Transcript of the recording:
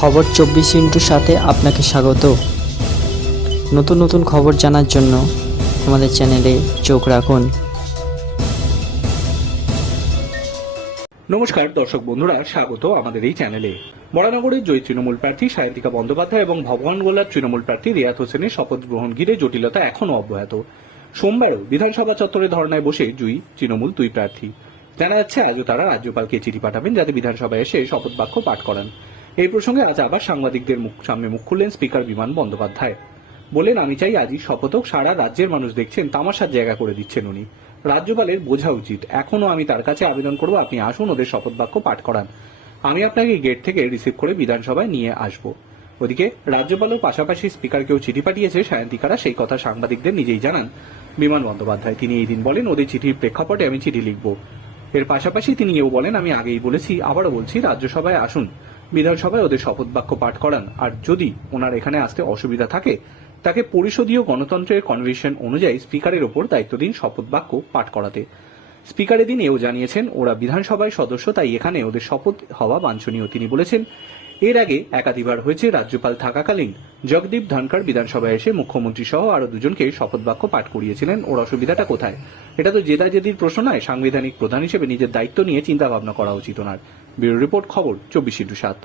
খবর চব্বিশ ইন্টুর সাথে আপনাকে স্বাগত। নতুন নতুন খবর জানার জন্য আমাদের চ্যানেলে চোখ রাখুন। নমস্কার, দর্শক বন্ধুরা, স্বাগত আমাদের এই চ্যানেলে। বরানগরের জয়ী তৃণমূল প্রার্থী সায়ন্তিকা বন্দ্যোপাধ্যায় এবং ভগবান গোলার তৃণমূল প্রার্থী রিয়াত হোসেনের শপথ গ্রহণ ঘিরে জটিলতা এখনও অব্যাহত। সোমবারও বিধানসভা চত্বরে ধর্নায় বসে জুই তৃণমূল দুই প্রার্থী। জানা যাচ্ছে, আজও তারা রাজ্যপালকে চিঠি পাঠাবেন যাতে বিধানসভায় এসে শপথ বাক্য পাঠ করান। এই প্রসঙ্গে আজ আবার সাংবাদিকদের মুখ সামনে মুখ খুললেন স্পিকার বিমান বন্দ্যোপাধ্যায়। বলেন আমি চাই আজই শপথক সারা রাজ্যের মানুষ দেখছেন, তামাশার জায়গা করে দিচ্ছেন উনি। রাজ্যপালের বোঝা উচিত। এখনও আমি তার কাছে আবেদন করব, আপনি আসুন, ওদের শপথ বাক্য পাঠ করান। আমি আপনাকে গেট থেকে রিসিভ করে বিধানসভায় নিয়ে আসব। ওদিকে রাজ্যপালও পাশাপাশি স্পিকারকেও চিঠি পাঠিয়েছে, সায়ন্তিকারা সেই কথা সাংবাদিকদের নিজেই জানান। বিমান বন্দ্যোপাধ্যায়, তিনি এই দিন বলেন, ওদের চিঠির প্রেক্ষাপটে আমি চিঠি লিখব। এর পাশাপাশি তিনি এও বলেন, আমি আগেই বলেছি, আবারও বলছি, রাজ্যসভায় আসুন। বিধানসভায় ওদের শপথ বাক্য পাঠ করান। আর যদি ওনার এখানে আসতে অসুবিধা থাকে, তাকে পরিষদীয় গণতন্ত্রের কনভেনশন অনুযায়ী স্পিকারের ওপর দায়িত্ব দিন শপথ বাক্য পাঠ করাতে। স্পিকার এদিন এও জানিয়েছেন, ওরা বিধানসভায় সদস্য, তাই এখানে ওদের শপথ হওয়া বাঞ্ছনীয়, তিনি বলেছেন। এর আগে একাধিবার হয়েছে রাজ্যপাল থাকাকালীন। জগদীপ ধনকর বিধানসভায় এসে মুখ্যমন্ত্রী সহ আরও দুজনকে শপথ বাক্য পাঠ করিয়েছিলেন। ওর অসুবিধাটা কোথায়? এটা তো জেদাজেদির প্রশ্ন নয়, সাংবিধানিক প্রধান হিসেবে নিজের দায়িত্ব নিয়ে চিন্তা ভাবনা করা উচিত ওনার। ব্যুরো রিপোর্ট খবর চব্বিশ ইন্টু সাত।